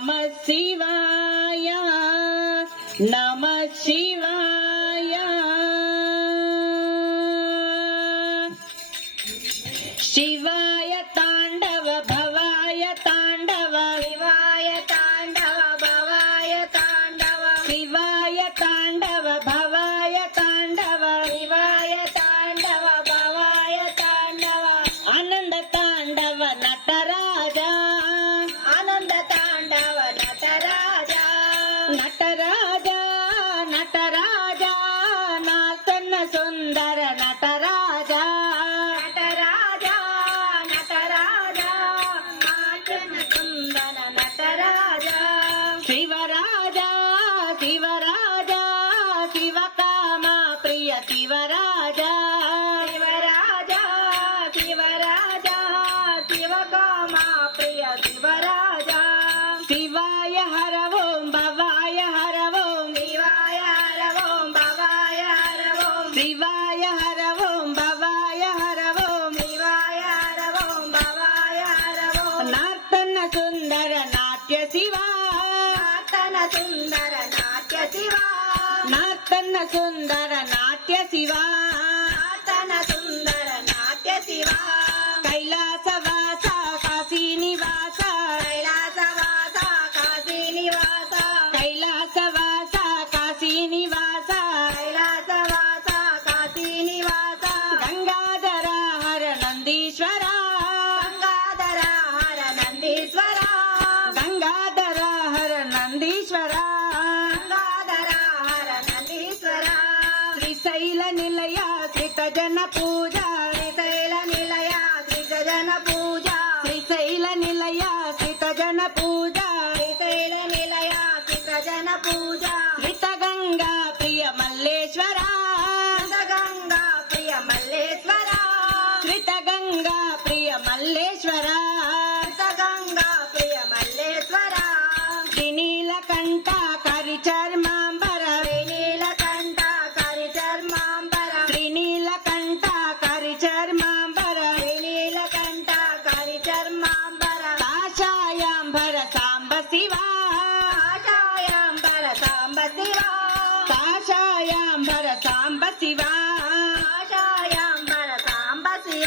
Namasivaya. Namasivaya. Shivaya. సుందర నాట్య శివా. నాతన సుందర నాట్య శివా. కైలాసవాస కాశీ నివాస. కైలాసవాస కాశీ నివాస. కైలాసవాస కాశీ నివాస. కైలాసవాస కాశీ నివాస. గంగాధర హర నందీశ్వర. గంగాధర హర నందీశ్వర. గంగాధర హర నందీశ్వర. పూజారి శైల నిలయ దిగజన పూజ. కాషాయాంబర సాంబ శివ. ఆశాయాంబర సాంబ శివ.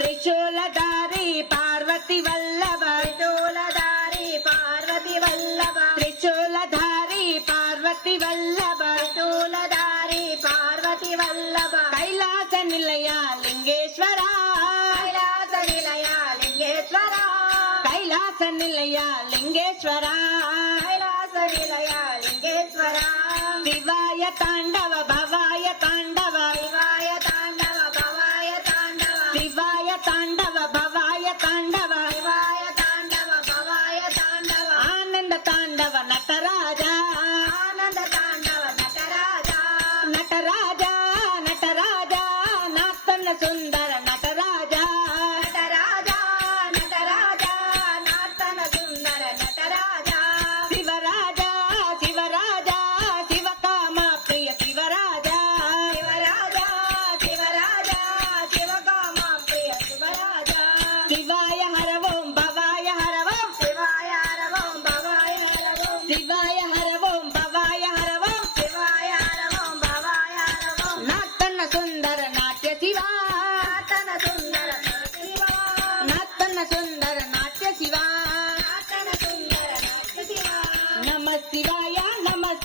త్రిశూలధారి పార్వతి వల్లభ. త్రిశూలధారి పార్వతి వల్లభ. త్రిశూలధారి పార్వతి వల్లభ. త్రిశూలధారి పార్వతి వల్లభ. కైలాస నిలయ లింగేశ్వర. కైలాస నిలయ లింగేశ్వర. కైలాస నిలయ లింగేశ్వర. కైలాస నిలయ శివాయ తాండవ భవాయ తాండవ శివాయ తాండవ భవాయ తాండవ శివాయ తాండవ భవాయ తాండవ శివాయ తాండవ భవాయ తాండవ ఆనంద తాండవ నటరాజా ఆనంద తాండవ నటరాజా నటరాజా నటరాజా నాత్తన్న సుందర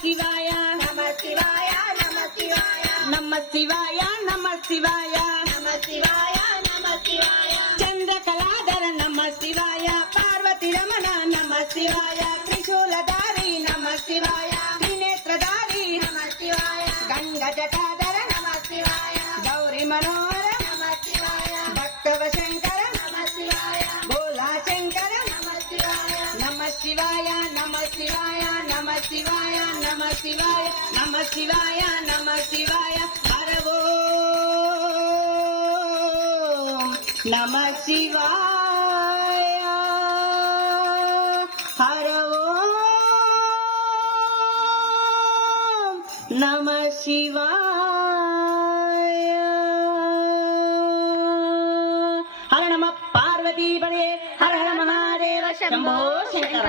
శివాయ నమ శివాయ నమ శివాయ నమ శివాయ నమ శివాయ నమ శివాయ నమ శివాయ చంద్రకళాధర నమ శివాయ పార్వతి రమణ నమ శివాయ శివాయ నమ శివాయ నమ శివాయ హరవో. నమ శివాయ హరవో. నమ శివాయ. హర నమ పార్వతీపదే హర హర మహాదేవ శంభో శంకర